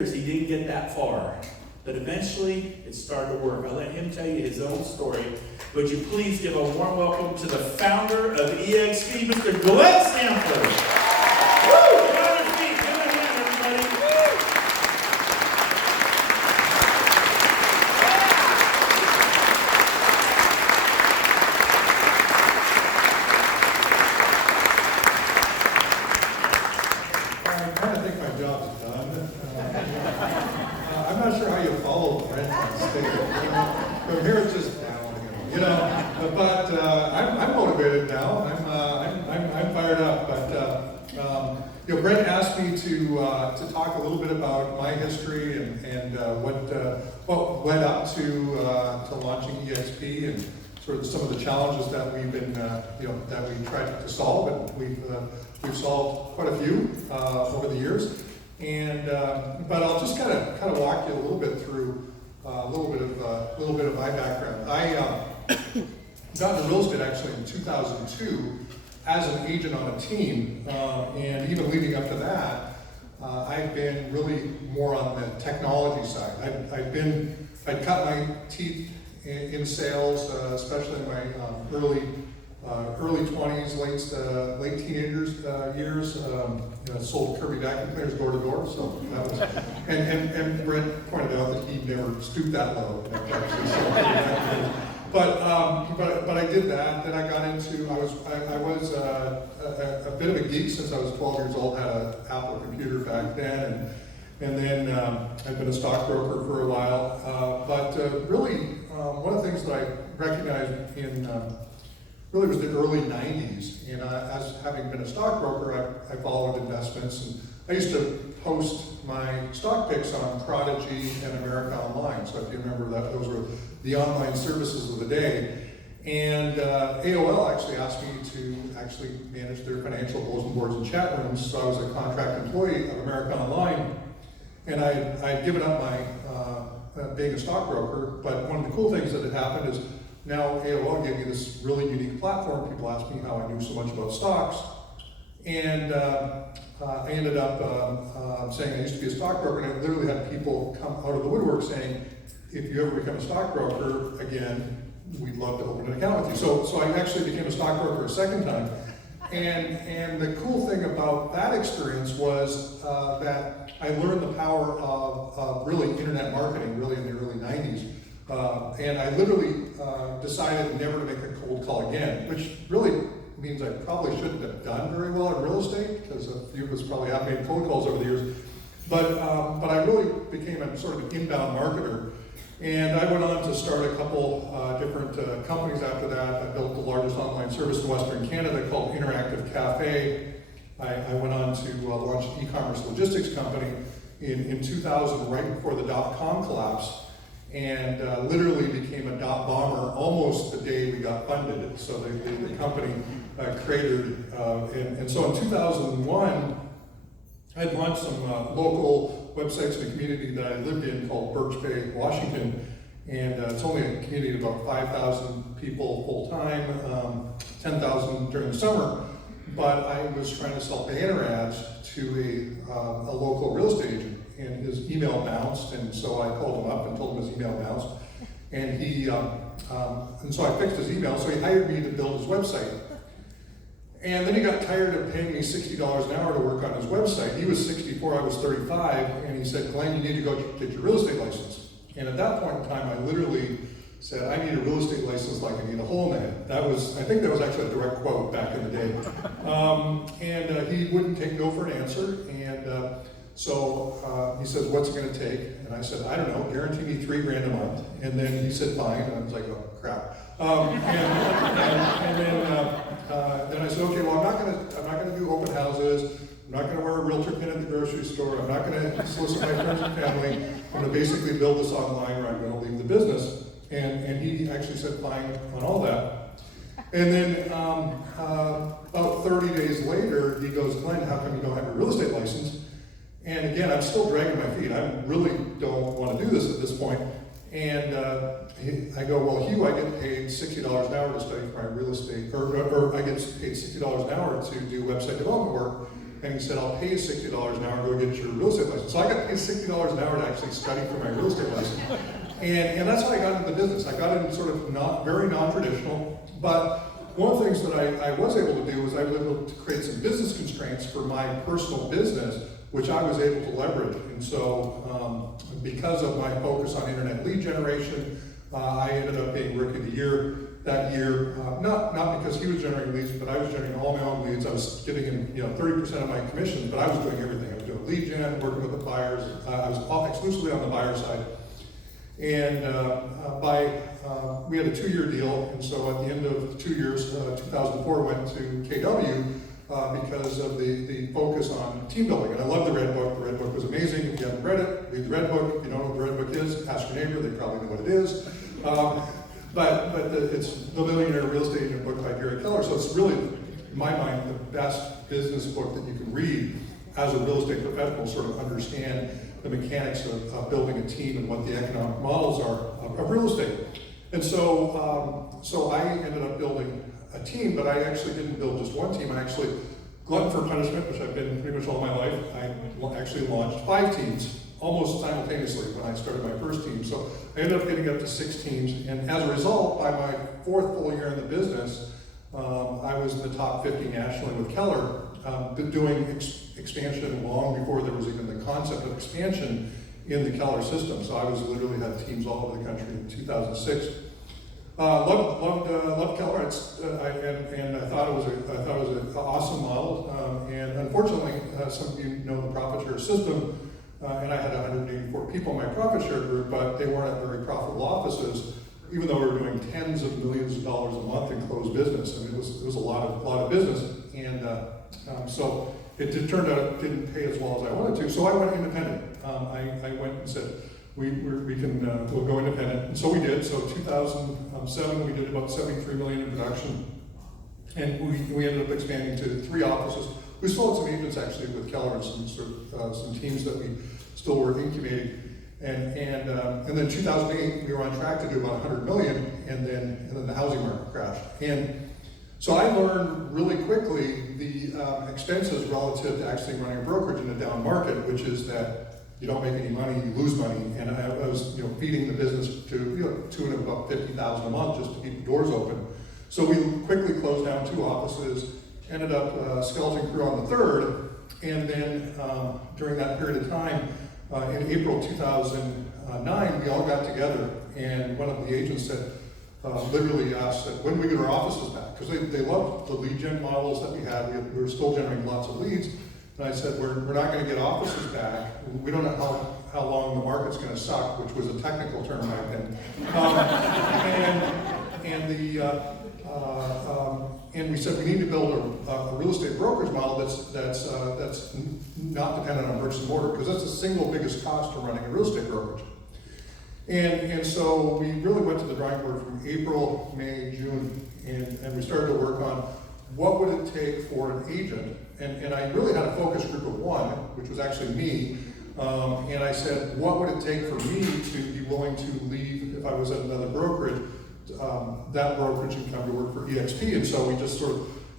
He didn't get that far, but eventually it started to work. I'll let him tell you his own story. Would you please give a warm welcome to the founder of eXp, Mr. Glenn Sanford. Woo! Get on your feet. Give it a hand, everybody. I kind of think my job's done. I'm not sure how you follow Brent on stage. From here it's just down, But I'm motivated now. I'm fired up. But Brent asked me to talk a little bit about my history and what led up to launching eXp and sort of some of the challenges that we've been that we tried to solve, and we've solved quite a few over the years. And but I'll just kind of walk you a little bit through a little bit of my background. I got into real estate actually in 2002 as an agent on a team, and even leading up to that, I've been really more on the technology side. I'd cut my teeth in sales, especially in my early 20s, late teenagers years. Sold Kirby vacuum cleaners door to door. So that was, and Brent pointed out that he never stooped that low. But I did that. Then I got into I was a bit of a geek since I was 12 years old. Had an Apple computer back then, and then I'd been a stockbroker for a while. But really, one of the things that I recognized in really was the early 90s, and as having been a stockbroker, I followed investments, and I used to post my stock picks on Prodigy and America Online. So if you remember that, those were the online services of the day. And AOL actually asked me to actually manage their financial bulletin boards and chat rooms. So I was a contract employee of America Online, and I'd given up my being a stockbroker. But one of the cool things that had happened is now AOL gave me this really unique platform. People asked me how I knew so much about stocks. And I ended up saying I used to be a stockbroker, and I literally had people come out of the woodwork saying, if you ever become a stockbroker again, we'd love to open an account with you. So I actually became a stockbroker a second time. And the cool thing about that experience was that I learned the power of really internet marketing, really in the early 90s. And I literally decided never to make a cold call again, which really means I probably shouldn't have done very well in real estate, because a few of us probably have made cold calls over the years. But I really became a sort of an inbound marketer. And I went on to start a couple different companies after that. I built the largest online service in Western Canada called Interactive Cafe. I went on to launch an e-commerce logistics company in 2000, right before the dot-com collapse. And literally became a dot bomber almost the day we got funded. So the company cratered. And so in 2001, I had launched some local websites in a community that I lived in called Birch Bay, Washington. And it's only a community of about 5,000 people full-time, 10,000 during the summer. But I was trying to sell banner ads to a local real estate agent. And his email bounced, and so I called him up and told him his email bounced. And and so I fixed his email, so he hired me to build his website. And then he got tired of paying me $60 an hour to work on his website. He was 64, I was 35, and he said, Glenn, you need to go get your real estate license. And at that point in time, I literally said, I need a real estate license like I need a hole in the head. I think that was actually a direct quote back in the day. And he wouldn't take no for an answer. And so he says, what's it going to take? And I said, I don't know, guarantee me $3,000 a month. And then he said, fine. And I was like, oh, crap. Then I said, okay, well, I'm not going to do open houses. I'm not going to wear a realtor pin at the grocery store. I'm not going to solicit my friends and family. I'm going to basically build this online, or I'm going to leave the business. And he actually said, fine on all that. And then about 30 days later, he goes, Glenn, how come you don't have a real estate license? And again, I'm still dragging my feet. I really don't want to do this at this point. And I go, well, Hugh, I get paid $60 an hour to study for my real estate, or I get paid $60 an hour to do website development work. and he said, I'll pay you $60 an hour, go get your real estate license. So I got paid $60 an hour to actually study for my real estate license. And that's how I got into the business. I got in sort of very non-traditional, but one of the things that I was able to do was I was able to create some business constraints for my personal business, which I was able to leverage. And so because of my focus on internet lead generation, I ended up being Rookie of the Year that year, not because he was generating leads, but I was generating all my own leads. I was giving him 30% of my commissions, but I was doing everything. I was doing lead gen, working with the buyers. I was exclusively on the buyer side. And we had a 2-year deal, and so at the end of 2 years, 2004, went to KW because of the focus on team building. And I love the Red Book. The Red Book was amazing. If you haven't read it, read the Red Book. If you don't know what the Red Book is, ask your neighbor. They probably know what it is. It's the Millionaire Real Estate Agent book by Gary Keller. So it's really, in my mind, the best business book that you can read as a real estate professional, sort of understand the mechanics of building a team and what the economic models are of real estate. And so I ended up building a team, but I actually didn't build just one team. I actually, glutton for punishment, which I've been pretty much all my life, I actually launched 5 teams almost simultaneously when I started my first team. So I ended up getting up to 6 teams, and as a result, by my 4th full year in the business, I was in the top 50 nationally with Keller, doing expansion long before there was even the concept of expansion in the Keller system. So I was literally had teams all over the country in 2006. Loved Keller, and I thought it was an awesome model. And unfortunately, some of you know the profit share system. And I had 184 people in my profit share group, but they weren't at very profitable offices, even though we were doing tens of millions of dollars a month in closed business. I mean, it was a lot of business, and so it turned out it didn't pay as well as I wanted to. So I went independent. I went and said, we'll go independent, and so we did. So 2007, we did about 73 million in production, and we ended up expanding to 3 offices. We still had some agents actually with Keller and some teams that we still were incubating. And then 2008, we were on track to do about 100 million, and then the housing market crashed. And so I learned really quickly the expenses relative to actually running a brokerage in a down market, which is that you don't make any money, you lose money. And I was feeding the business to about 50,000 a month just to keep the doors open. So we quickly closed down 2 offices. Ended up skeleton crew on the 3rd, and then during that period of time, in April 2009, we all got together, and one of the agents said, literally asked, when do we get our offices back? Because they loved the lead gen models that we had. We were still generating lots of leads, and I said, we're not going to get offices back. We don't know how long the market's going to suck, which was a technical term back then. And we said we need to build a real estate brokerage model that's not dependent on bricks and mortar, because that's the single biggest cost to running a real estate brokerage. And so we really went to the drawing board from April, May, June, and we started to work on what would it take for an agent. And I really had a focus group of 1, which was actually me. And I said, what would it take for me to be willing to leave if I was at another brokerage? That brokerage and come to work for eXp. And so we just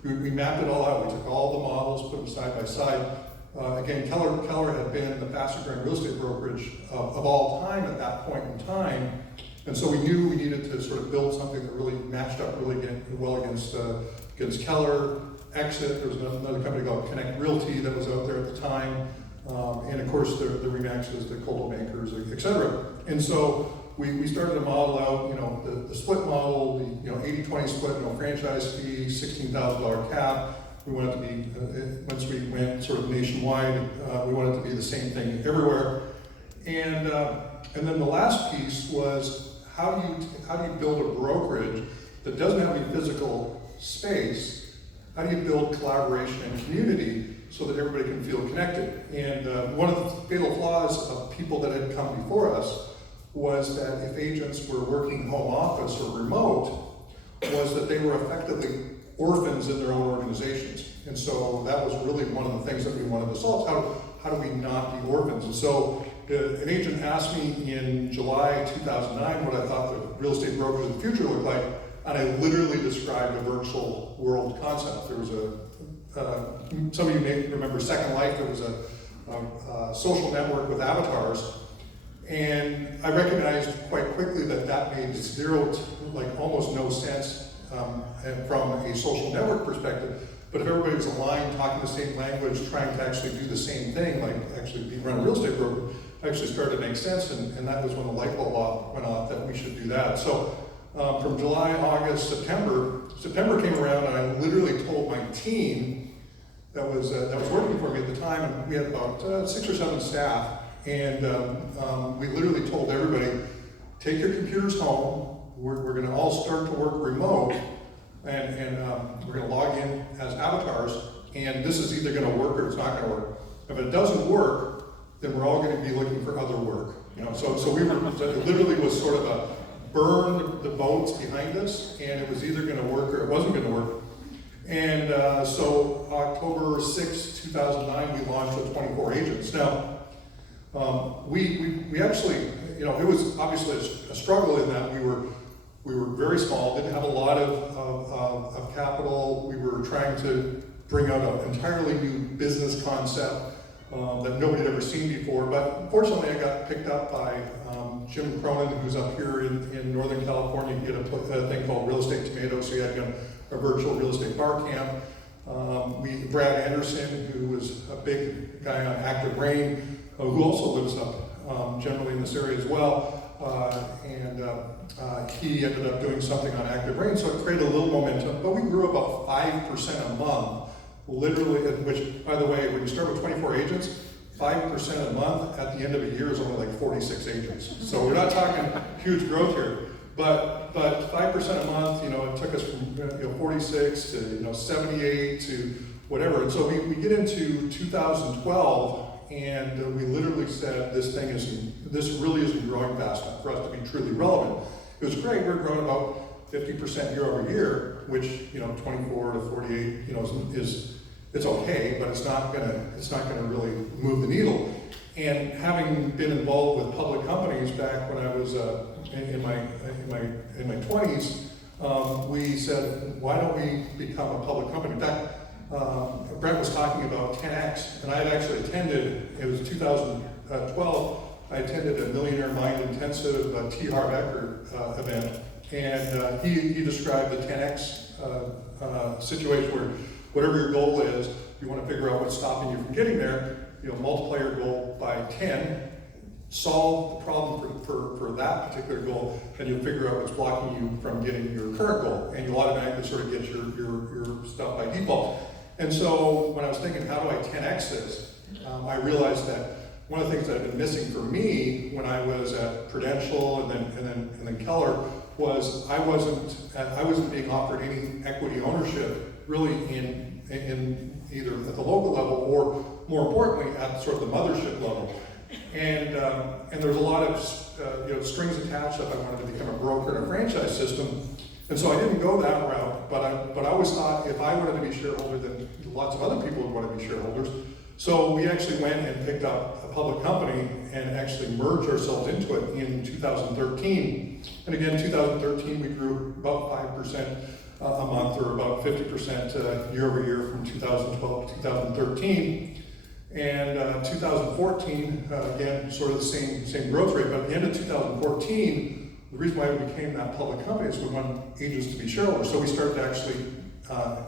we mapped it all out. We took all the models, put them side by side. Again, Keller had been the fastest growing real estate brokerage of all time at that point in time. And so we knew we needed to sort of build something that really matched up really well against Keller, Exit. There was another company called Connect Realty that was out there at the time. And of course the Remaxes, the Coldwell Bankers, et cetera. And so we started to model out, the split model, the 80-20 split, no franchise fee, $16,000 cap. We wanted to be, once we went sort of nationwide, we wanted to be the same thing everywhere. And then the last piece was how do you build a brokerage that doesn't have any physical space? How do you build collaboration and community so that everybody can feel connected? And one of the fatal flaws of people that had come before us was that if agents were working home office or remote, was that they were effectively orphans in their own organizations. And so that was really one of the things that we wanted to solve. How do we not be orphans? And so an agent asked me in July 2009 what I thought the real estate brokers of the future looked like, and I literally described a virtual world concept. There was some of you may remember Second Life. There was a social network with avatars, and I recognized quite quickly that that made almost no sense from a social network perspective. But if everybody was aligned, talking the same language, trying to actually do the same thing, like actually run a real estate broker, actually started to make sense, and that was when the light bulb went off that we should do that. So from July, August, September came around, and I literally told my team that was working for me at the time, and we had about 6 or 7 staff, and we literally told everybody, take your computers home, we're gonna all start to work remote, and we're going to log in as avatars, and this is either going to work or it's not going to work. If it doesn't work, then we're all going to be looking for other work. So we were, it literally was sort of a burn the boats behind us, and it was either going to work or it wasn't going to work. And so October 6, 2009, we launched with 24 agents. Now, we actually, it was obviously a struggle in that we were very small, didn't have a lot of capital. We were trying to bring out an entirely new business concept that nobody had ever seen before. But fortunately, I got picked up by Jim Cronin, who's up here in Northern California. He had a thing called Real Estate Tomatoes, so he had a virtual real estate bar camp. Brad Anderson, who was a big guy on Active Rain, who also lives up generally in this area as well. He ended up doing something on Active Rain, so it created a little momentum, but we grew about 5% a month, literally, which, by the way, when you start with 24 agents, 5% a month at the end of a year is only like 46 agents. So we're not talking huge growth here, but 5% a month, it took us from 46 to 78 to whatever. And so we get into 2012, and we literally said, this really isn't growing fast enough for us to be truly relevant. It was great, we were growing about 50% year over year, which 24 to 48, it's okay, but it's not gonna really move the needle. And having been involved with public companies back when I was in my 20s, we said, why don't we become a public company? In fact, Brent was talking about 10X, and I had actually attended, it was 2012, I attended a Millionaire Mind Intensive T. Harv Eker event, and he described the 10X situation where whatever your goal is, you want to figure out what's stopping you from getting there, multiply your goal by 10, solve the problem for that particular goal, and you'll figure out what's blocking you from getting your current goal, and you'll automatically sort of get your stuff by default. And so when I was thinking, how do I 10X this? I realized that one of the things that had been missing for me when I was at Prudential and then Keller was I wasn't being offered any equity ownership really in either at the local level or more importantly at sort of the mothership level. And there's a lot of strings attached if I wanted to become a broker in a franchise system. And so I didn't go that route, but I always thought if I wanted to be shareholder, then lots of other people would want to be shareholders. So we actually went and picked up a public company and actually merged ourselves into it in 2013. And again, 2013 we grew about 5% a month, or about 50% year over year from 2012 to 2013. And 2014, again, sort of the same growth rate, but at the end of 2014, the reason why we became that public company is we want agents to be shareholders. So we started to actually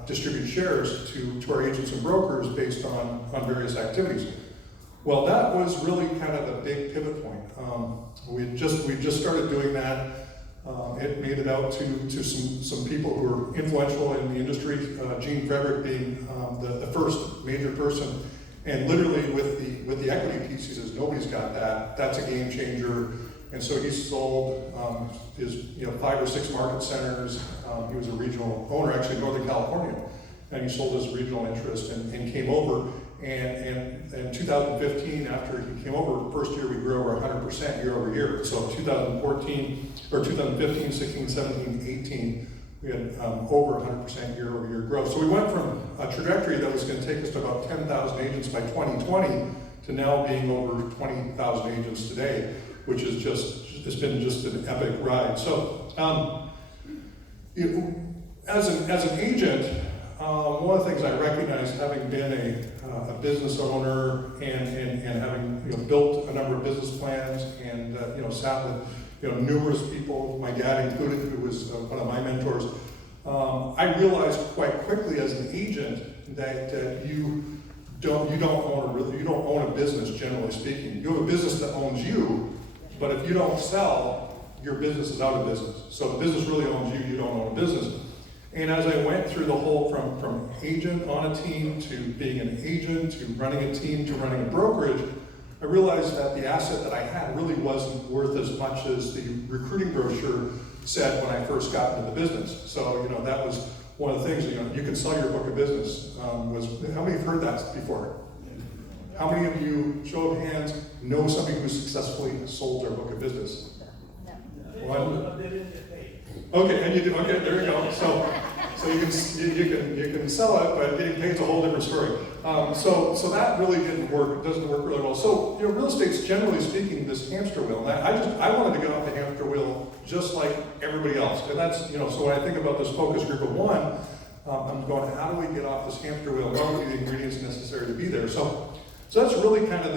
distribute shares to our agents and brokers based on various activities. Well, that was really kind of the big pivot point. We just started doing that. It made it out to some people who were influential in the industry, Gene Frederick being the first major person. And literally with the equity piece, he says, nobody's got that. That's a game changer. And so he sold his 5 or 6 market centers. He was a regional owner, actually in Northern California. And he sold his regional interest and came over. And in 2015, after he came over, first year we grew over 100% year over year. So 2014, or 2015, 16, 17, 18, we had over 100% year over year growth. So we went from a trajectory that was going to take us to about 10,000 agents by 2020 to now being over 20,000 agents today, which is it's been just an epic ride. So as an agent, one of the things I recognize, having been a business owner and having built a number of business plans and sat with numerous people, my dad included, who was one of my mentors, I realized quite quickly as an agent that you don't own a business, generally speaking. You have a business that owns you, but if you don't sell, your business is out of business. So the business really owns you, you don't own a business. And as I went through the whole, from agent on a team to being an agent to running a team to running a brokerage, I realized that the asset that I had really wasn't worth as much as the recruiting brochure said when I first got into the business. So, that was one of the things, you can sell your book of business. How many have heard that before? How many of you, show of hands, know somebody who successfully sold their book of business? One? Okay, and you do. Okay, there you go. So you can sell it, but getting paid is a whole different story. So that really didn't work. It doesn't work really well. So real estate's generally speaking this hamster wheel. And I wanted to get off the hamster wheel just like everybody else. And that's so when I think about this focus group of one, I'm going, how do we get off this hamster wheel? What would be the ingredients necessary to be there? So that's really kind of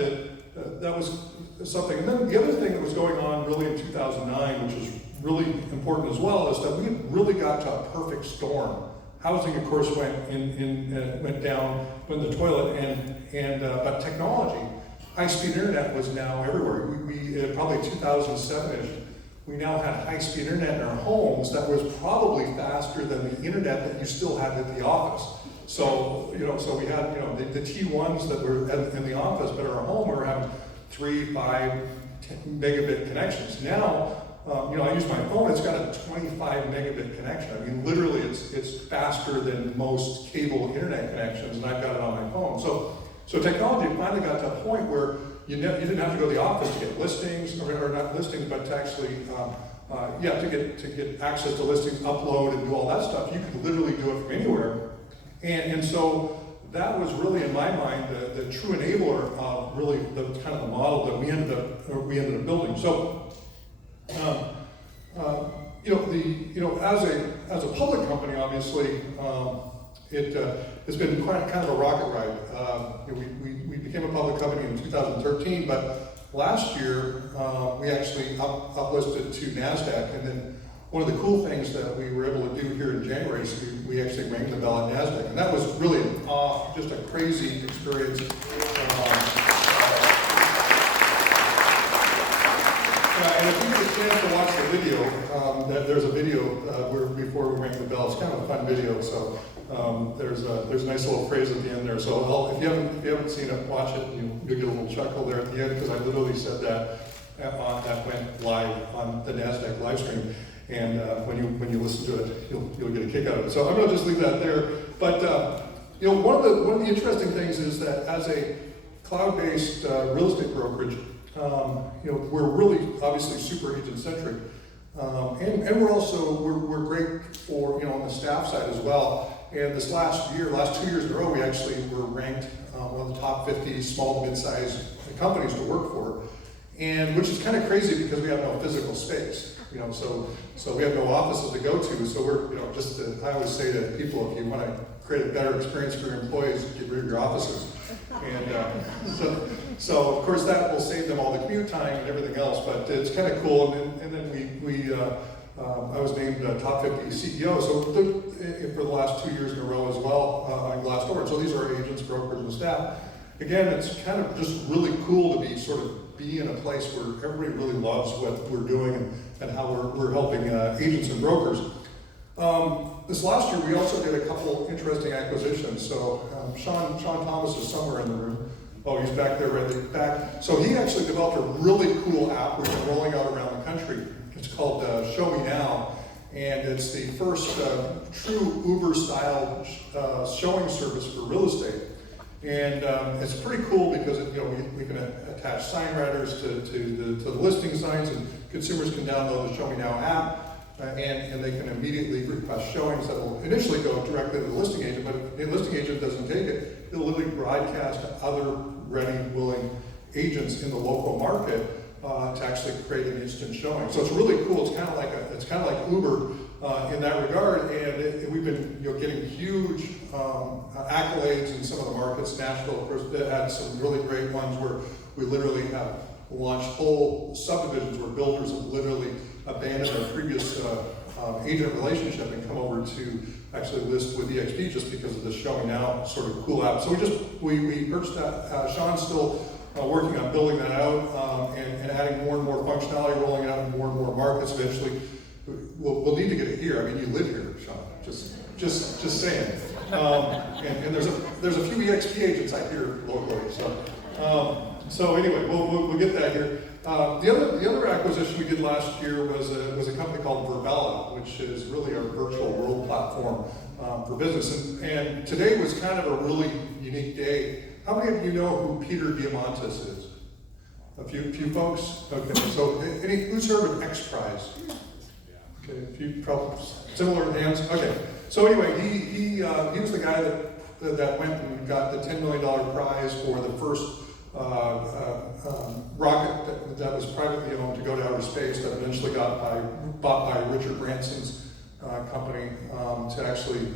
that was something. And then the other thing that was going on really in 2009, which is really important as well, is that we really got to a perfect storm. Housing, of course, went down, went in the toilet, but technology, high-speed internet was now everywhere. We probably 2007-ish, we now had high-speed internet in our homes that was probably faster than the internet that you still had at the office. So so we had the T1s that were in the office, but in our home we were having 3, 5, 10 megabit connections. Now, I use my phone, it's got a 25 megabit connection. I mean, literally it's faster than most cable internet connections, and I've got it on my phone. So technology finally got to a point where you didn't have to go to the office to get listings, or not listings, but to actually, to get access to listings, upload and do all that stuff. You could literally do it from anywhere. And so that was really, in my mind, the true enabler of really the kind of the model that we ended up building. So, as a public company, obviously, it's been kind of a rocket ride. We became a public company in 2013, but last year we actually uplisted to NASDAQ, and then one of the cool things that we were able to do here in January is we actually rang the bell at NASDAQ, and that was really just a crazy experience. And if you get a chance to watch the video, there's a video where before we rang the bell. It's kind of a fun video, so there's a nice little phrase at the end there. So if you haven't seen it, watch it. You'll get a little chuckle there at the end, because I literally said that that went live on the NASDAQ live stream. And when you listen to it, you'll get a kick out of it. So I'm going to just leave that there. But one of the interesting things is that as a cloud-based real estate brokerage, we're really obviously super agent-centric, and we're great for on the staff side as well. And this last 2 years in a row, we actually were ranked one of the top 50 small to mid-sized companies to work for, and which is kind of crazy because we have no physical space. So we have no offices to go to. So we're I always say to people, if you want to create a better experience for your employees, get rid of your offices. And so of course that will save them all the commute time and everything else. But it's kind of cool. And then I was named top 50 CEO. So for the last 2 years in a row as well on Glassdoor. So these are agents, brokers, and staff. Again, it's kind of just really cool to be in a place where everybody really loves what we're doing and how we're helping agents and brokers. This last year, we also did a couple interesting acquisitions. So Sean Thomas is somewhere in the room. Oh, he's back there, right back. So he actually developed a really cool app we've been rolling out around the country. It's called Show Me Now, and it's the first true Uber-style showing service for real estate. And it's pretty cool because we can attach sign writers to the listing signs, and consumers can download the Show Me Now app, and they can immediately request showings that will initially go directly to the listing agent. But if the listing agent doesn't take it, it'll literally broadcast to other ready, willing agents in the local market to actually create an instant showing. So it's really cool. It's kind of like Uber in that regard, and we've been getting huge accolades in some of the markets. Nashville, of course, they had some really great ones where we literally have launched whole subdivisions where builders have literally abandoned their previous agent relationship and come over to actually list with eXp just because of the Show Me Now sort of cool app. So we purchased that. Sean's still working on building that out and adding more and more functionality, rolling it out in more and more markets eventually. We'll need to get it here. I mean, you live here, Sean. Just saying. And there's a few eXp agents out here locally. So anyway, we'll get that here. The other acquisition we did last year was a company called Roseville, which is really our virtual world platform for business. And today was kind of a really unique day. How many of you know who Peter Diamandis is? A few folks? Okay, so who's heard of XPRIZE? Okay, a few probably similar hands. Okay, so anyway, he was the guy that went and got the $10 million prize for the first rocket that was privately owned to go to outer space that eventually got bought by Richard Branson's company to actually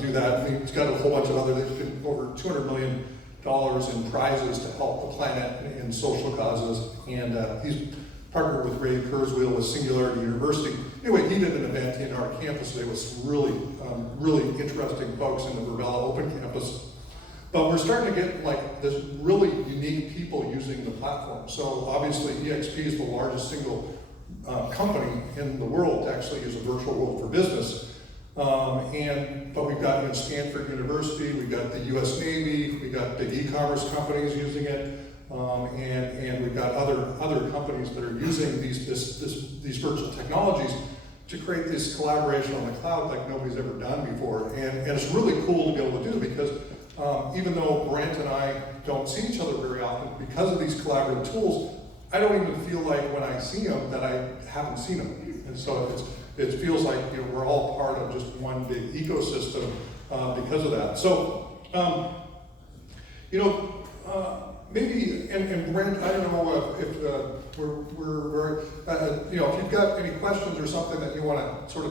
do that. And he's got a whole bunch of other, there's been over $200 million in prizes to help the planet in social causes. And he's partnered with Ray Kurzweil with Singularity University. Anyway, he did an event in our campus today with some really interesting folks in the Roseville Open Campus. But we're starting to get like this really unique people using the platform. So obviously eXp is the largest single company in the world to actually use a virtual world for business. But we've got Sanford University, we've got the US Navy, we've got big e-commerce companies using it, and we've got other companies that are using these virtual technologies to create this collaboration on the cloud like nobody's ever done before. And it's really cool to be able to do because even though Brent and I don't see each other very often, because of these collaborative tools, I don't even feel like when I see them that I haven't seen them. And so it feels like we're all part of just one big ecosystem because of that. So, maybe, and Brent, I don't know if if you've got any questions or something that you want to sort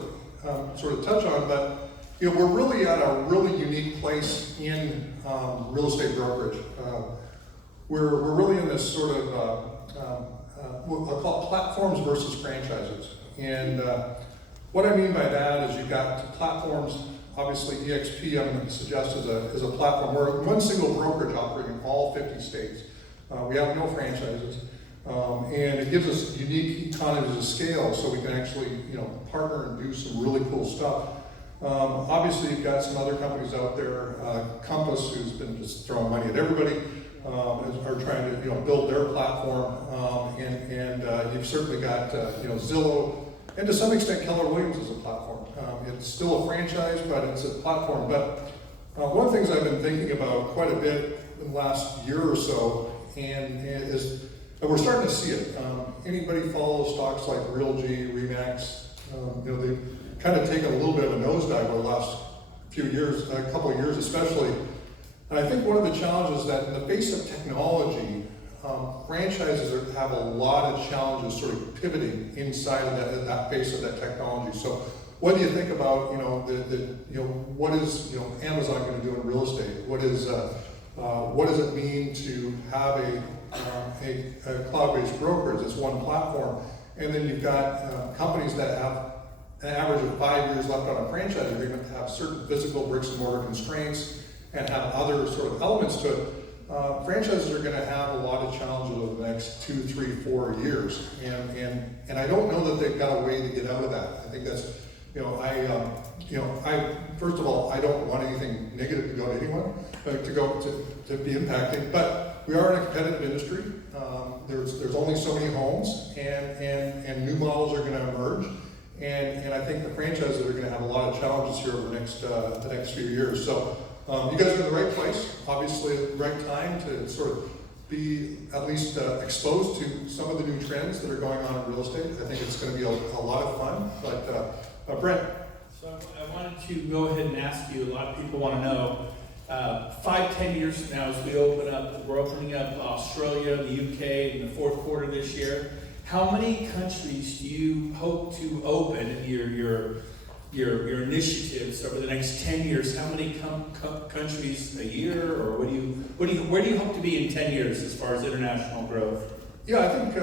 of touch on, but we're really at a really unique place in real estate brokerage. We're really in this sort of I'll call it platforms versus franchises. And what I mean by that is you've got platforms. Obviously, eXp, I'm going to suggest, is a platform. We're one single brokerage operating in all 50 states. We have no franchises. And it gives us unique economies of scale so we can actually partner and do some really cool stuff. Obviously, you've got some other companies out there, Compass, who's been just throwing money at everybody, are trying to build their platform. And you've certainly got Zillow, and to some extent Keller Williams is a platform. It's still a franchise, but it's a platform. But one of the things I've been thinking about quite a bit in the last year or so, and we're starting to see it. Anybody follow stocks like Realty, Remax? They've kind of taken a little bit of a nosedive over the last few years, a couple of years especially. And I think one of the challenges that in the face of technology, franchises have a lot of challenges sort of pivoting inside of that face of that technology. So what do you think about, what is, Amazon going to do in real estate? What does it mean to have a cloud-based brokerage? It's one platform. And then you've got companies that have an average of 5 years left on a franchise agreement to have certain physical bricks and mortar constraints and have other sort of elements to it. Franchises are going to have a lot of challenges over the next 2, 3, 4 years, and I don't know that they've got a way to get out of that. I think that's, I first of all, I don't want anything negative to go to anyone, to be impacting, but we are in a competitive industry. There's only so many homes, and new models are going to emerge, and I think the franchises are going to have a lot of challenges here over the next few years. So. You guys are in the right place, obviously at the right time to sort of be at least exposed to some of the new trends that are going on in real estate. I think it's going to be a lot of fun. But Brent. So I wanted to go ahead and ask you, a lot of people want to know, 5-10 years from now as we open up, we're opening up Australia, the UK in the fourth quarter this year. How many countries do you hope to open in your your initiatives over the next 10 years, how many countries a year, or where do you hope to be in 10 years as far as international growth? Yeah, I think,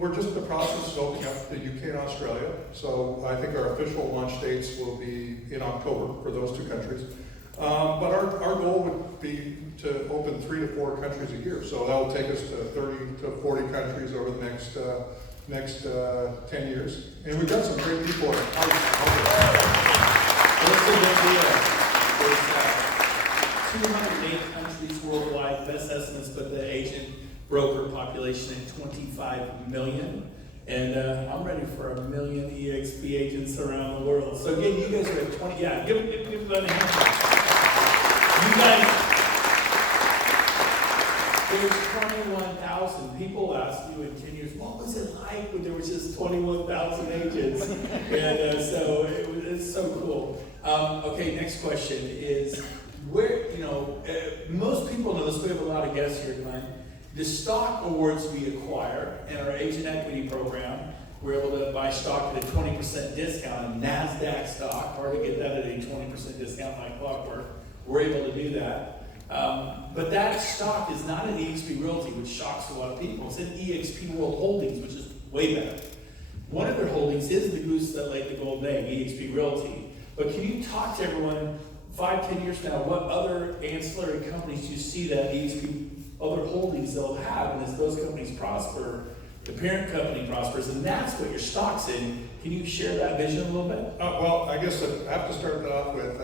we're just in the process of opening up the UK and Australia. So I think our official launch dates will be in October for those two countries. But our goal would be to open 3 to 4 countries a year. So that will take us to 30 to 40 countries over the next 10 years. And we've got some great people at What's the big deal? There's 208 countries worldwide, best estimates, but the agent broker population at 25 million. And I'm ready for 1 million eXp agents around the world. So again, you guys are at 20, yeah, give them a hand. You guys, there's 21,000. People ask you in 10 years, what was it like when there was just 21,000 agents? And so it's so cool. Okay, next question is, where, most people know this, we have a lot of guests here tonight. The stock awards we acquire in our agent equity program, we're able to buy stock at a 20% discount, a NASDAQ stock, hard to get that at a 20% discount like clockwork. We're able to do that. But that stock is not in eXp Realty, which shocks a lot of people. It's in eXp World Holdings, which is way better. One of their holdings is the goose that laid the golden egg, eXp Realty. But can you talk to everyone 5-10 years from now, what other ancillary companies you see that eXp other holdings they'll have, and as those companies prosper, the parent company prospers, and that's what your stock's in. Can you share that vision a little bit? Well, I guess I have to start that off with,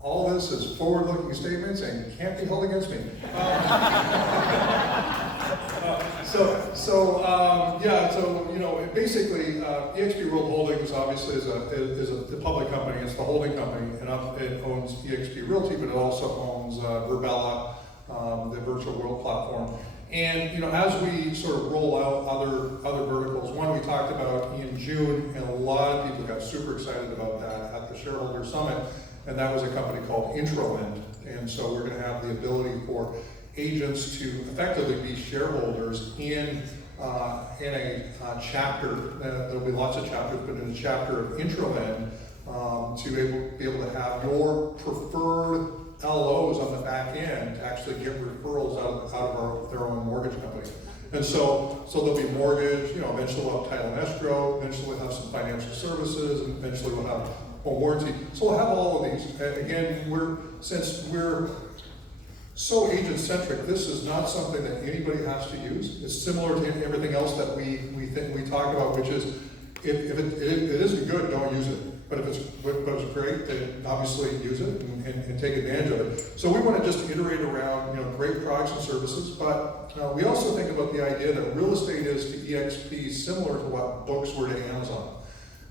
all this is forward-looking statements and can't be held against me. Basically, eXp World Holdings obviously is the public company. It's the holding company, and it owns eXp Realty, but it also owns Verbella, the virtual world platform. And as we sort of roll out other verticals, one we talked about in June, and a lot of people got super excited about that at the shareholder summit, and that was a company called IntroEnd. And so we're going to have the ability for agents to effectively be shareholders in a chapter. There'll be lots of chapters, but in a chapter of IntroEnd, to be able to have your preferred LOs on the back end to actually get referrals out of their own mortgage company. And so there'll be mortgage, eventually we'll have title and escrow, eventually we'll have some financial services, and eventually we'll have home warranty. So we'll have all of these. Again, since we're so agent-centric, this is not something that anybody has to use. It's similar to everything else that we talk about, which is if it isn't good, don't use it. But if it's great, then obviously use it and take advantage of it. So we want to just iterate around great products and services, but we also think about the idea that real estate is to eXp similar to what books were to Amazon.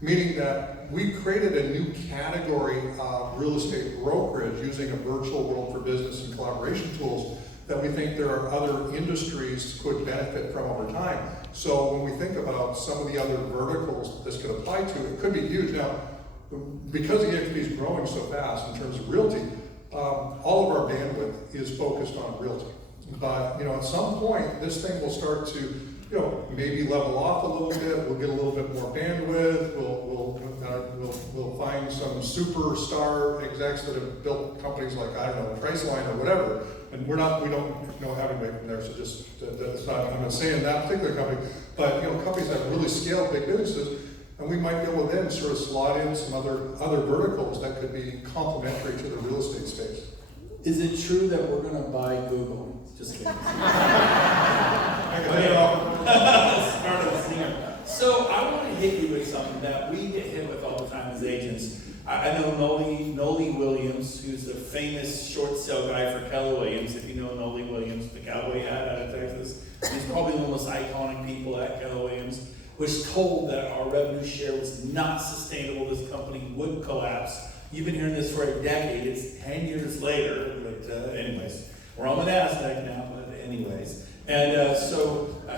Meaning that we created a new category of real estate brokerage using a virtual world for business and collaboration tools that we think there are other industries could benefit from over time. So when we think about some of the other verticals this could apply to, it could be huge. Now, because eXp is growing so fast in terms of realty, all of our bandwidth is focused on realty. But at some point, this thing will start to maybe level off a little bit. We'll get a little bit more bandwidth. We'll find some superstar execs that have built companies like Priceline or whatever. And we don't know how to make from there. So that's not. I'm not saying that particular company, but companies that have really scaled big businesses. And we might be able to then sort of slot in some other verticals that could be complementary to the real estate space. Is it true that we're going to buy Google? Just kidding. So I want to hit you with something that we get hit with all the time as agents. I know Noli Williams, who's a famous short sale guy for Keller Williams. If you know Noli Williams, the cowboy hat out of Texas, he's probably one of the most iconic people at Keller Williams. Was told that our revenue share was not sustainable, this company would collapse. You've been hearing this for a decade, it's 10 years later, but anyways, we're on the NASDAQ now, but anyways. And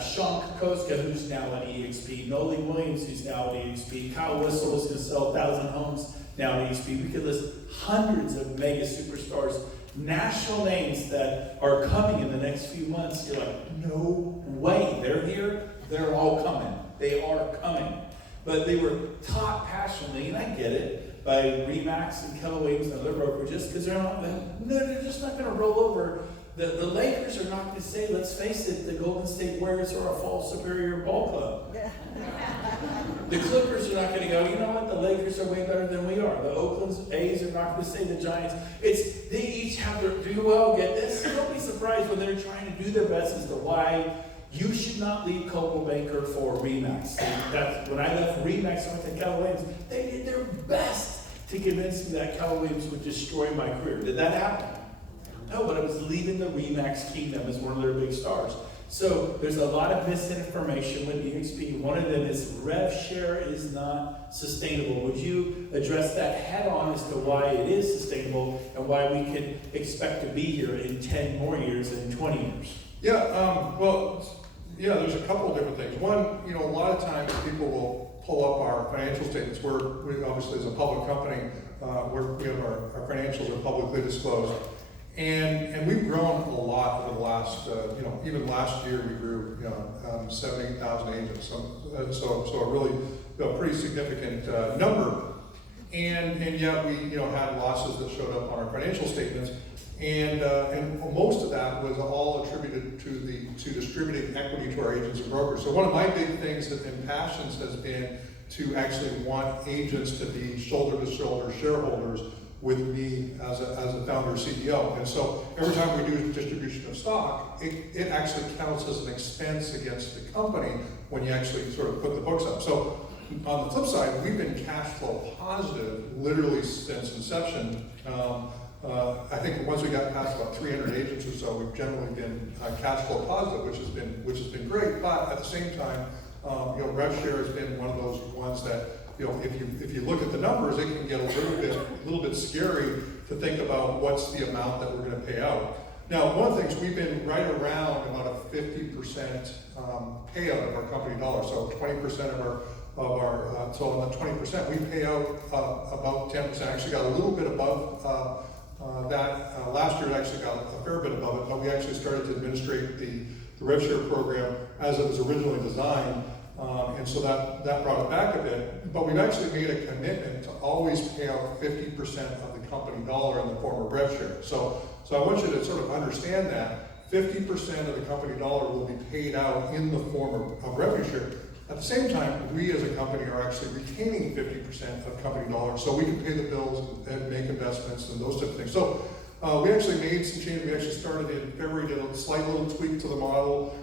Sean Kokoska, who's now at eXp, Noli Williams, who's now at eXp, Kyle Whistle is going to sell 1,000 homes now at eXp. We could list hundreds of mega superstars, national names that are coming in the next few months. You're like, no way, they're here, they're all coming. They are coming. but they were taught passionately, and I get it, by Remax and Keller Williams and other brokerages, because they're just not going to roll over. The Lakers are not going to say, let's face it, the Golden State Warriors are a far superior ball club. The Clippers are not going to go, you know what, the Lakers are way better than we are. The Oakland A's are not going to say the Giants. They each have their, do you all get this? Don't be surprised when they're trying to do their best as to why you should not leave Coldwell Banker for Remax. That's when I left Remax and went to Keller Williams, they did their best to convince me that Keller Williams would destroy my career. Did that happen? No, but I was leaving the Remax kingdom as one of their big stars. So there's a lot of misinformation with eXp. One of them is rev share is not sustainable. Would you address that head on as to why it is sustainable and why we can expect to be here in 10 more years and in 20 years? Yeah, there's a couple of different things. One, a lot of times people will pull up our financial statements. We obviously, as a public company, we have our financials are publicly disclosed. And we've grown a lot over the last, even last year we grew, 7,000, 8,000 agents. So a really pretty significant number. And yet we, had losses that showed up on our financial statements. And most of that was all attributed to distributing equity to our agents and brokers. So one of my big things that in Passions has been to actually want agents to be shoulder-to-shoulder shareholders with me as a founder CEO. And so every time we do distribution of stock, it actually counts as an expense against the company when you actually sort of put the books up. So on the flip side, we've been cash flow positive literally since inception. I think once we got past about 300 agents or so, we've generally been cash flow positive, which has been great. But at the same time, rev share has been one of those ones that, if you look at the numbers, it can get a little bit scary to think about what's the amount that we're going to pay out. Now, one of the things, we've been right around about a 50% payout of our company dollar. So 20% of our so on the 20%, we pay out about 10%. Actually got a little bit above that. Last year it actually got a fair bit above it, but we actually started to administrate the rev share program as it was originally designed. And so that brought it back a bit, but we've actually made a commitment to always pay out 50% of the company dollar in the form of rev share. So I want you to sort of understand that 50% of the company dollar will be paid out in the form of revenue share. At the same time, we as a company are actually retaining 50% of company dollars, so we can pay the bills and make investments and those type of things. So we actually made some changes. We actually started in February, did a slight little tweak to the model.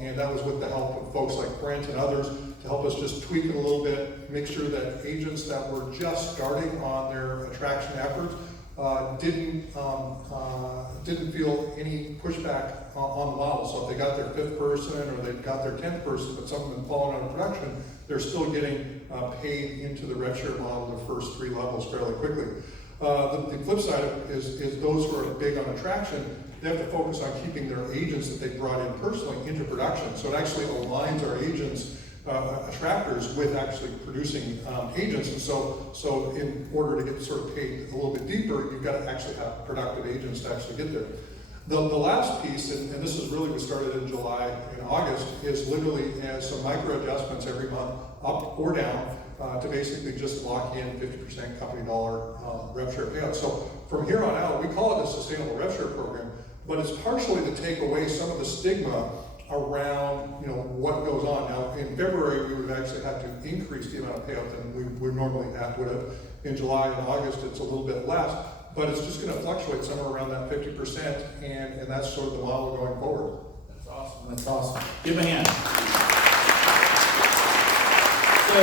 And that was with the help of folks like Brent and others to help us just tweak it a little bit, make sure that agents that were just starting on their attraction efforts didn't feel any pushback on the model. So if they got their 5th person or they've got their 10th person, but some of them fallen out of production, they're still getting paid into the rev share model the first 3 levels fairly quickly. The flip side is those who are big on attraction, they have to focus on keeping their agents that they brought in personally into production. So it actually aligns our agents, attractors, with actually producing agents. And so in order to get sort of paid a little bit deeper, you've got to actually have productive agents to actually get there. The last piece, and this is really, we started in July and August, is literally some micro adjustments every month, up or down, to basically just lock in 50% company dollar rev share payout. So from here on out, we call it a sustainable rev share program, but it's partially to take away some of the stigma around what goes on. Now in February we would have actually had to increase the amount of payout than we normally would have. In July and August it's a little bit less, but it's just going to fluctuate somewhere around that 50%, and that's sort of the model going forward. That's awesome. That's awesome. Give him a hand. So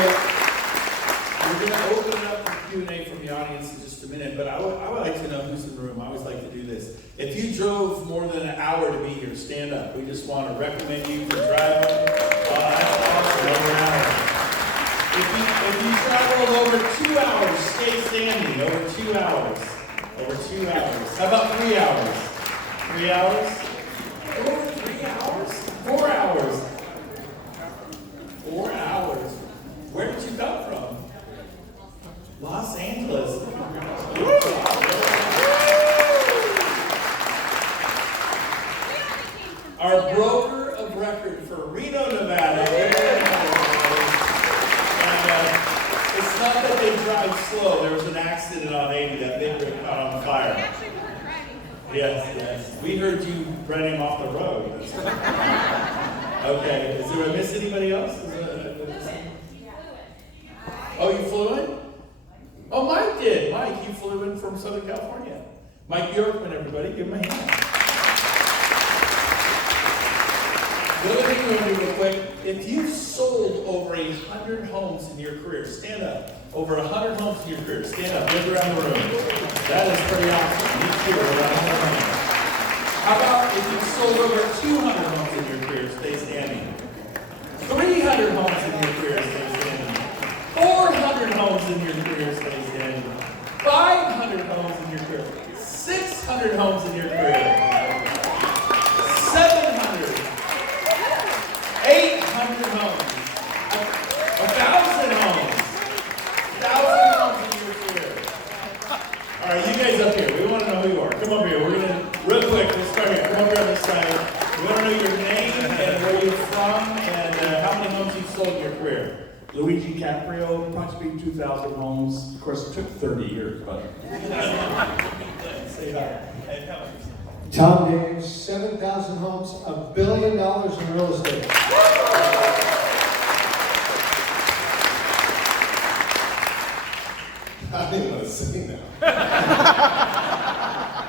we're going to open it up for Q&A from the audience in just a minute, but I would like to know who's in the room. I always like to do this. If you drove more than an hour to be here, stand up. We just want to recommend you for driving. That's awesome. Over an hour. If you traveled over 2 hours, stay standing. Over 2 hours. Over 2 hours. How about 3 hours? 3 hours? Over 3 hours? 4 hours. 4 hours. Where did you come from? Los Angeles. Our broker of record for Reno, Nevada. drive slow. There was an accident on 80. That big rig caught on fire. Actually, we're driving. Yes, yes. We heard you running off the road. Okay. Is there, I miss anybody else? Oh, you flew in? Oh, Mike did. Mike, you flew in from Southern California. Mike Bjorkman, everybody, give him a hand. The other thing we're going to do real quick, if you've sold over 100 homes in your career, stand up. Over 100 homes in your career, stand up, look around the room. That is pretty awesome. Me too, around 100 homes. How about if you've sold over 200 homes in your career, stay standing. 300 homes in your career, stay standing. 400 homes in your career, stay standing. 500 homes in your career. 600 homes in your career. 700. 800 homes. 1,000 homes. 1,000 homes in your career. All right, you guys up here. We want to know who you are. Come up here. We're going to, real quick, we'll start here. Come up here on this side. We want to know your name and where you're from and how many homes you've sold in your career. Luigi Caprio, approximately 2,000 homes. Of course, it took 30 years, but. Say hi. Tom Daves, 7,000 homes, $1 billion in real estate. I didn't want to sing now.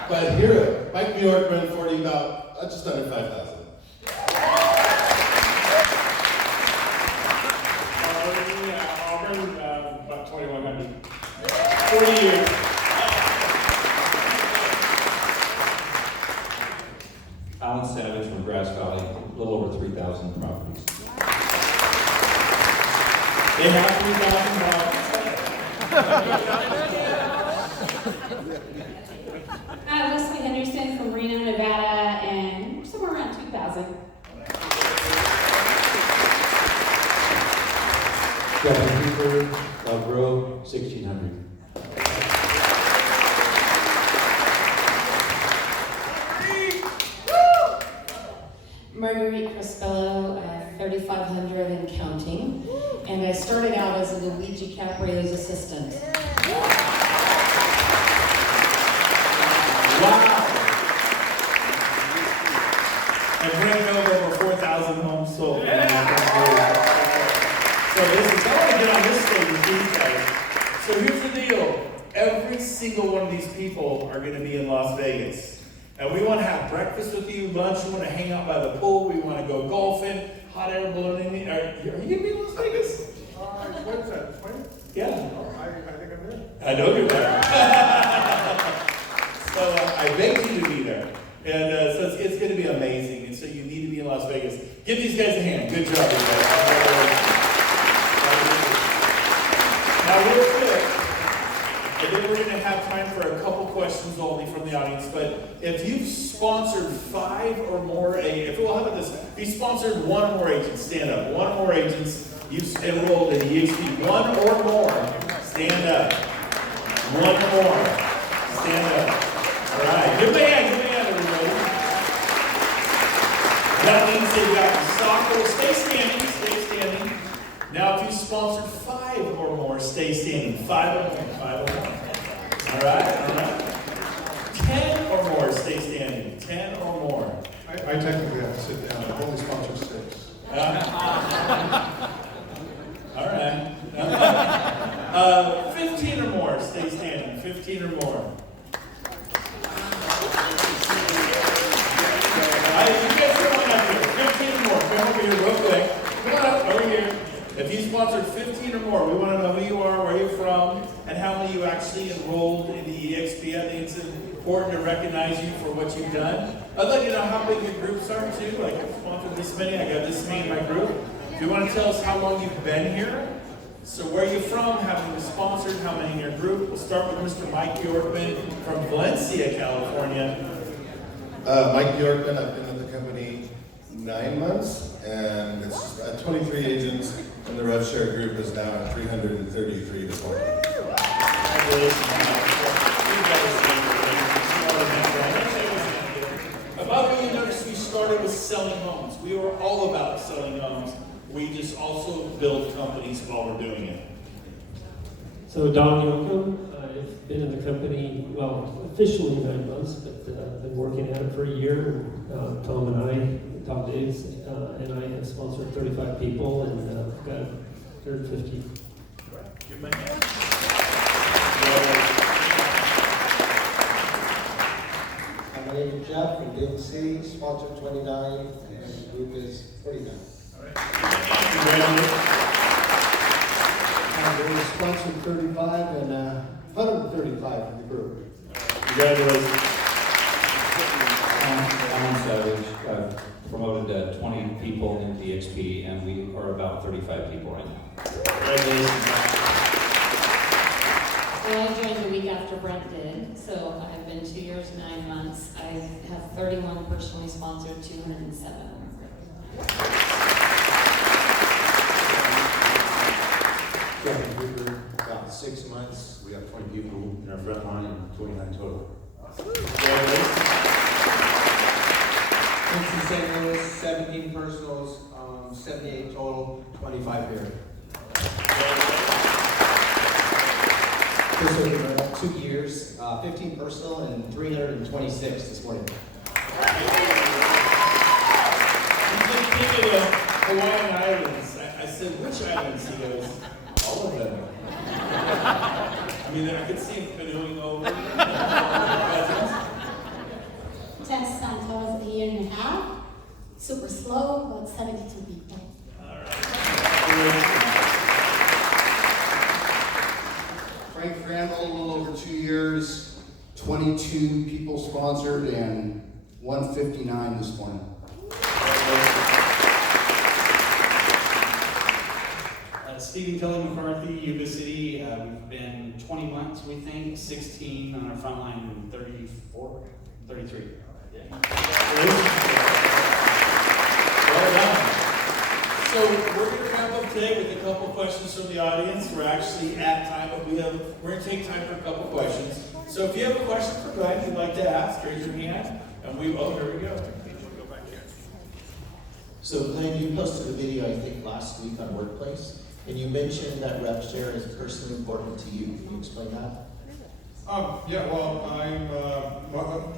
But here, Mike Bjorkman, 40, about just under 5,000. Auburn, about 2,100. 40 years. Alan Savage from Grass Valley, a little over 3,000 properties. They have 3,000 homes. Leslie Henderson from Reno, Nevada, and we're somewhere around 2,000. Kevin Cooper, Elk Grove, 1,600. Marguerite Crispello, 3,500 and counting. And I started out as a Luigi Caprio's assistant. Wow. And bringing over 4,000 homes sold. So this is, I want to get on this stage with these guys. So here's the deal. Every single one of these people are going to be in Las Vegas. And we want to have breakfast with you, lunch, we want to hang out by the pool, we want to go golfing, hot air ballooning. Are you going to be in Las Vegas? When's that? 20? Yeah. I think I'm there. I know you're there. So I begged you to be there. And so it's going to be amazing. And so you need to be in Las Vegas. Give these guys a hand. Good job, you guys. Now, real quick, and then we're going to have time for a couple questions only from the audience. But if you've sponsored 5 or more, if we'll have this, if you sponsored 1 or more agents, stand up. 1 or more agents, you've enrolled in eXp. 1 or more, stand up. 1 or more, stand up. All right, give me a hand, everybody. That means they've got stock. Stay standing, stay standing. Now, if you sponsored 5 or more, stay standing. 5 or more, 5 or more. All right. 10 or more, stay standing. 10 or more. I technically have to sit down. I've only sponsored 6. All right. 15 or more, stay standing. 15 or more. You guys come on up here. 15 or more. Come over here real quick. Come on up over here. If you sponsored 15 or more, we want to know who you are, where you're from, and how many you actually enrolled in the eXp. I think it's important to recognize you for what you've done. I'd like to know how big your groups are too. Like I've sponsored this many, I got this many in my group. If you want to tell us how long you've been here, so where you're from, how many you sponsored, how many in your group. We'll start with Mr. Mike Bjorkman from Valencia, California. Mike Bjorkman, I've been with the company 9 months, and it's 23 agents, and the rev share group is now at 333 deployments. About what you noticed, we started with selling homes. We were all about selling homes. We just also build companies while we're doing it. So Don Yocum, I've been in the company, well, officially 9 months, but been working at it for a year. Tom Davis, and I have sponsored 35 people and got 150. Give my hand. My name is Jeff from Dane City, sponsored 29, and the group is 49. All right. Congratulations. We sponsored 35 and 135 in the group. Congratulations. Alan Savage, promoted 20 people in eXp, and we are about 35 people right now. Congratulations. Well, I joined a week after Brent did, so I've been 2 years, 9 months. I have 31 personally sponsored, 207. Kevin Hoover, about 6 months. We have 20 people in our front line and 29 total. In St. Louis, 17 personals, 78 total, 25 here. Chris Hoover, 2 years, 15 personal and 326 this morning. He's been thinking of Hawaiian Islands. I said, which islands? He goes, all of them. I mean, I could see him canoeing over. Tess Sanford, a year and a half. Super slow, about 72 people. All right. Frank Crandall, a little over 2 years, 22 people sponsored, and 159 this morning. Stephen Kelly McCarthy, Yuba City. We've been 20 months, we think, 16 on our front line, and 34, 33. Well done. So we're going to wrap up today with a couple questions from the audience. We're actually at time, but we're going to take time for a couple questions. So if you have a question for Glenn you'd like to ask, raise your hand, and here we go. Go back here. So Glenn, you posted a video, I think, last week on Workplace, and you mentioned that rev share is personally important to you. Can you explain that? Yeah, well,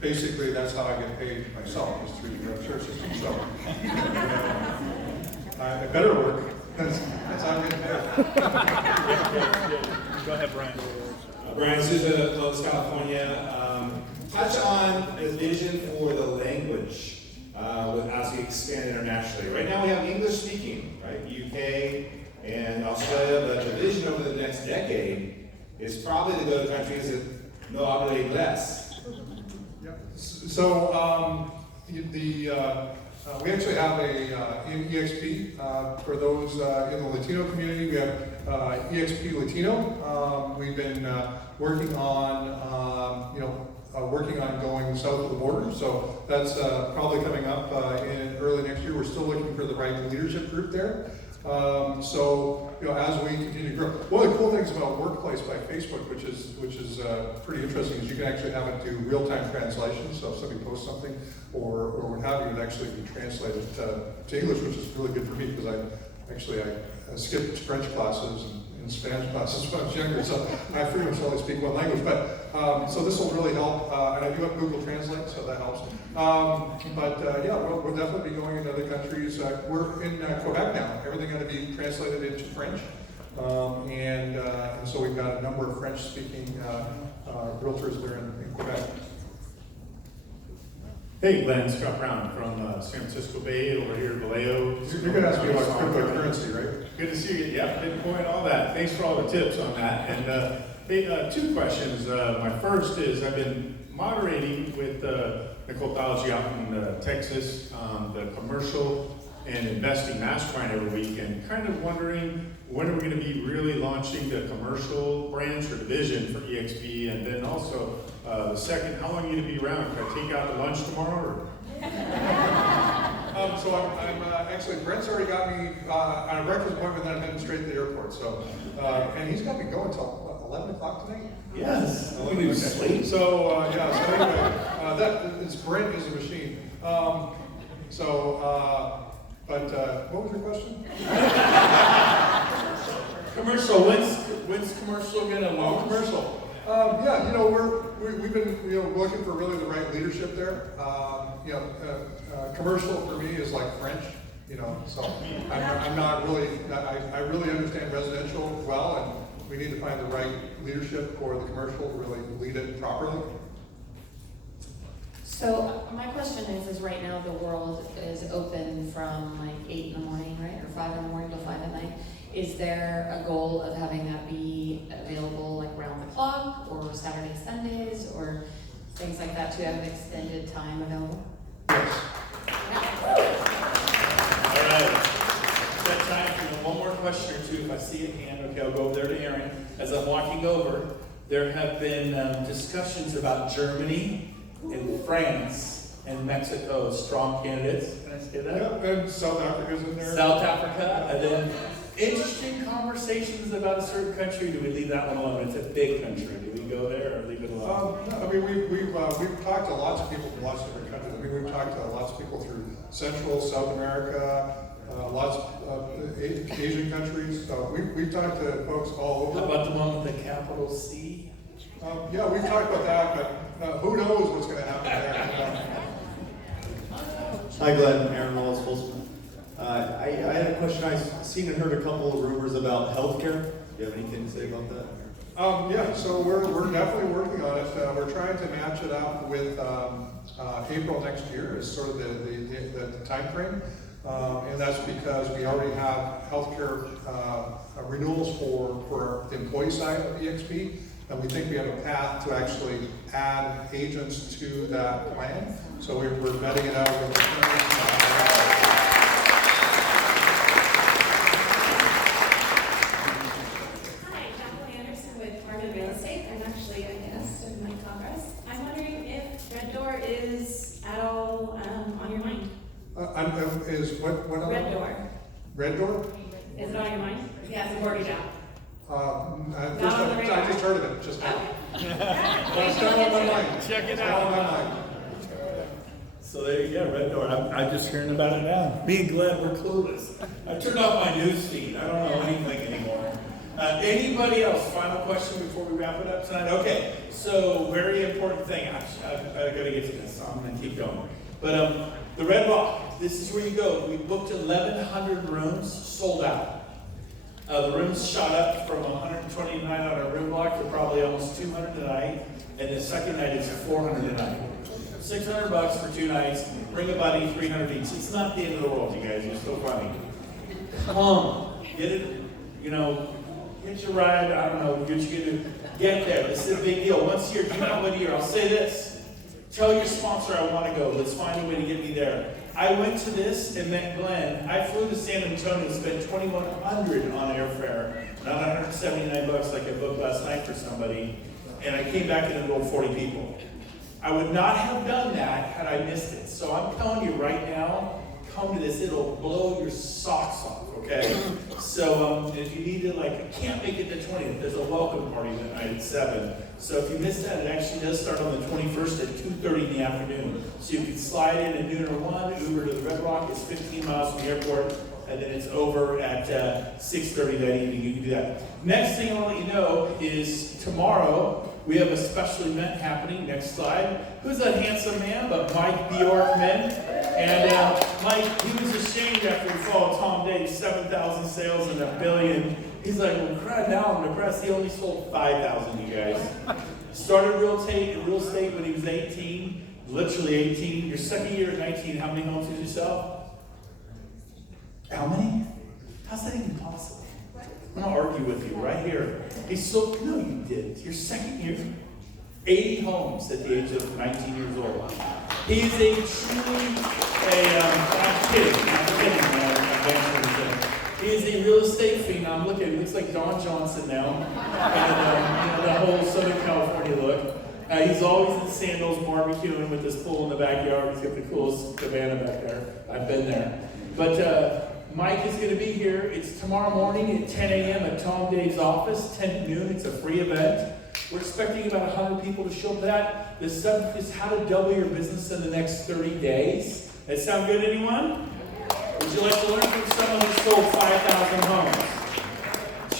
basically that's how I get paid myself, is through the rev share system, so. It better work, that's how I get paid. Go ahead, Brian. Brian Souza, Columbus, California. Touch on the vision for the language as we expand internationally. Right now we have English speaking, right? UK and Australia, but the vision over the next decade is probably to go to countries that no habla inglés. So we actually have in eXp for those in the Latino community. We have eXp Latino. We've been working on working on going south of the border. So that's probably coming up in early next year. We're still looking for the right leadership group there. As we continue to grow, one of the cool things about Workplace by Facebook, which is pretty interesting, is you can actually have it do real-time translation. So if somebody posts something or what have you, it actually be translated to English, which is really good for me because I skipped French classes and Spanish classes when I was younger, so I pretty much only speak one language. But so this will really help, and I do have Google Translate, so that helps. We'll definitely be going into other countries. We're in Quebec now. Everything going to be translated into French, and so we've got a number of French-speaking realtors there in Quebec. Hey, Glenn, Scott Brown from San Francisco Bay over here, Vallejo. You're going to ask me about cryptocurrency, right? Good to see you. Yeah, Bitcoin, all that. Thanks for all the tips on that. And hey, two questions. My first is I've been moderating with Nicole Thalji out in Texas, the commercial and investing mastermind every week, and kind of wondering when are we going to be really launching the commercial branch or division for eXp, and then also the second, how long are you going to be around? Can I take out to lunch tomorrow? So I'm actually, Brent's already got me on a breakfast appointment, then I'm heading straight to the airport. So, and he's got me going until 11 o'clock tonight. Yes. Okay. So Brent is a machine. What was your question? Commercial. When's What's commercial gonna Oh, want? commercial. Yeah, we've been, looking for really the right leadership there. Commercial for me is like French, so I'm not really, I really understand residential well, and we need to find the right leadership for the commercial to really lead it properly. So my question is right now the world is open from like 8 in the morning, right? Or 5 in the morning till 5 at night. Is there a goal of having that be available like round the clock or Saturdays, Sundays, or things like that to have an extended time available? Yes. All right. Got time for one more question or two. If I see a hand, okay, I'll go over there to Aaron. As I'm walking over, there have been discussions about Germany and France and Mexico as strong candidates. Can I say that? Yeah, and South Africa's in there. South Africa, and then interesting conversations about a certain country. Do we leave that one alone? It's a big country. Do we go there or leave it alone? No, I mean, we've talked to lots of people from lots of different countries. I mean, we've talked to lots of people through Central, South America, lots of Asian countries. We've talked to folks all over. How about the one with the capital C? Yeah, we've talked about that, but who knows what's going to happen there. Hi, Glenn. Aaron Wallace, Folsom. I had a question. I've seen and heard a couple of rumors about healthcare. Do you have anything to say about that? Yeah, so we're definitely working on it. We're trying to match it up with April next year is sort of the time frame. And that's because we already have healthcare renewals for the employee side of eXp. And we think we have a path to actually add agents to that plan. So we're vetting it out with the Real estate. I'm actually a guest of my Congress. I'm wondering if Red Door is at all on your mind. Is what Red Door. Red Door? Is it on your mind? Yeah, it's a mortgage app. I just heard of it just now. It's not on my mind. Check it It's not on my out. mind. So there you go, Red Door. I'm just hearing about it now. Me and Glenn, we're clueless. I turned off my news feed. I don't know anything anymore. Anybody else? Final question before we wrap it up tonight? Okay, so very important thing. I've got to get to this, so I'm going to keep going. But the Red Rock, this is where you go. We booked 1,100 rooms, sold out. The rooms shot up from 129 on a room block to probably almost 200 tonight, and the second night is 400 tonight. $600 for 2 nights. Bring a buddy, 300 each. It's not the end of the world, you guys. You're still funny. Come, get it. Get your ride. I don't know. Get there. This is a big deal. Once a year, do not wait a year. I'll say this. Tell your sponsor I want to go. Let's find a way to get me there. I went to this and met Glenn. I flew to San Antonio and spent $2,100 on airfare, not $179 like I booked last night for somebody. And I came back and enrolled 40 people. I would not have done that had I missed it. So I'm telling you right now, come to this. It'll blow your socks off, okay? So if you need to, I can't make it the 20th. There's a welcome party that night at 7. So if you missed that, it actually does start on the 21st at 2:30 in the afternoon. So you can slide in at noon or 1, Uber to the Red Rock. It's 15 miles from the airport. And then it's over at 6:30 that evening. You can do that. Next thing I'll let you know is tomorrow, we have a special event happening. Next slide. Who's that handsome man but Mike Bjorkman? And Mike, he was ashamed after he followed Tom Dave's 7,000 sales and $1 billion. He's like, well, crap, now I'm depressed. He only sold 5,000, you guys. Started real estate when he was 18, literally 18. Your second year at 19, how many homes did you sell? How many? How's that even possible? I'm gonna argue with you right here. No, you didn't. Your second year, 80 homes at the age of 19 years old. He's a truly I'm kidding. He is a real estate phenom. Look at him, looks like Don Johnson now. And that whole Southern California look. He's always in sandals barbecuing with his pool in the backyard. He's got the coolest cabana back there. I've been there. But Mike is going to be here. It's tomorrow morning at 10 a.m. at Tom Dave's office, 10 to noon. It's a free event. We're expecting about 100 people to show up for that. The subject is how to double your business in the next 30 days. That sound good, anyone? Would you like to learn from someone who sold 5,000 homes?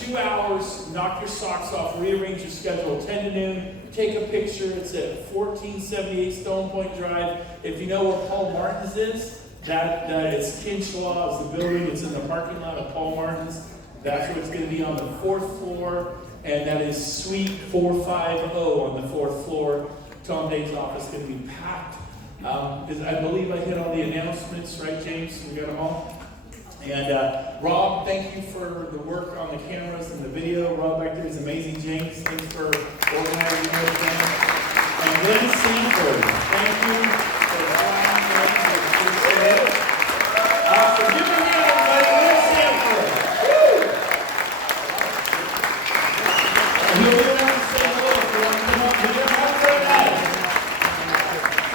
2 hours house, knock your socks off, rearrange your schedule, 10 to noon, take a picture. It's at 1478 Stone Point Drive. If you know where Paul Martin's is, that is Kinchelaw, is the building. It's in the parking lot of Paul Martin's. That's where it's going to be on the 4th floor, and that is Suite 450 on the 4th floor. Tom Dave's office is going to be packed. I believe I hit all the announcements, right, James? We got them all? And Rob, thank you for the work on the cameras and the video. Rob back there is amazing. James, thanks for organizing everything. And Glenn Sanford, thank